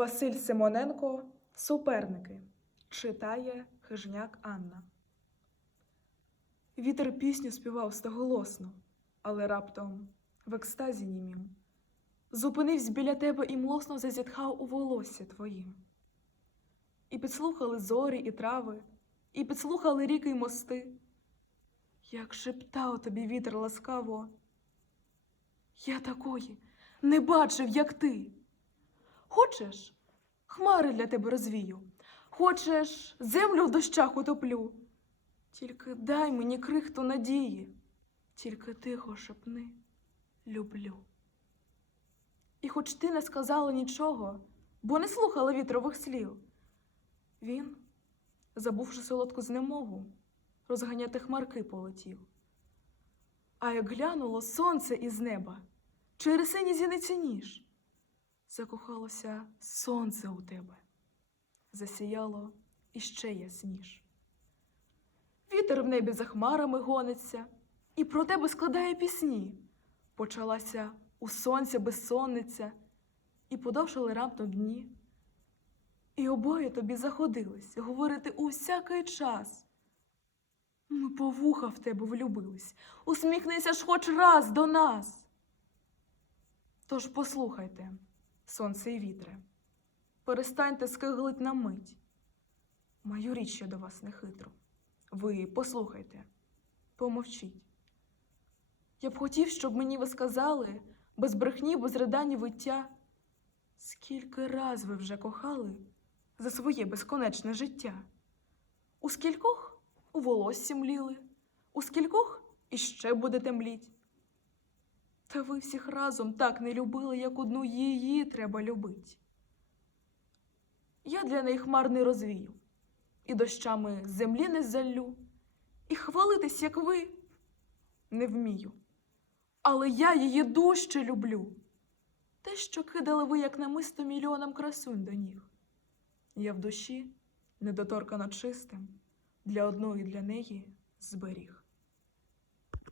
Василь Симоненко Суперники читає хижняк Анна. Вітер пісню співав стоголосно, але раптом в екстазі німім. Зупинився біля тебе і млосно зазітхав у волосся твоїм. І підслухали зорі і трави, і підслухали ріки й мости, як шептав тобі вітер ласкаво. Я такої не бачив, як ти. Хочеш, хмари для тебе розвію, хочеш, землю в дощах утоплю. Тільки дай мені крихту надії, тільки тихо шепни люблю. І хоч ти не сказала нічого, бо не слухала вітрових слів, він, забувши солодку знемогу, розганяти хмарки полетів. А як глянуло сонце із неба, через сині зіниці ніж, закохалося сонце у тебе, засіяло іще ясніш. Вітер в небі за хмарами гониться, і про тебе складає пісні. Почалася у сонця безсонниця, і подовшили раптом дні. І обоє тобі заходились говорити у всякий час. Ми по вуха в тебе влюбились, усміхнися ж хоч раз до нас. Тож послухайте, сонце і вітре, перестаньте скиглить на мить. Маю річ я до вас не хитру. Ви послухайте, помовчіть. Я б хотів, щоб мені ви сказали, без брехні, без ридань виття, скільки раз ви вже кохали за своє безконечне життя? У скількох у волоссі мліли, у скількох іще будете мліть. Та ви всіх разом так не любили, як одну її треба любить. Я для неї хмар не розвію, і дощами землі не заллю, і хвалитись, як ви, не вмію. Але я її дужче люблю. Те, що кидали ви, як намисто мільйонам красунь до ніг. Я в душі, недоторкано чистим, для одної для неї зберіг.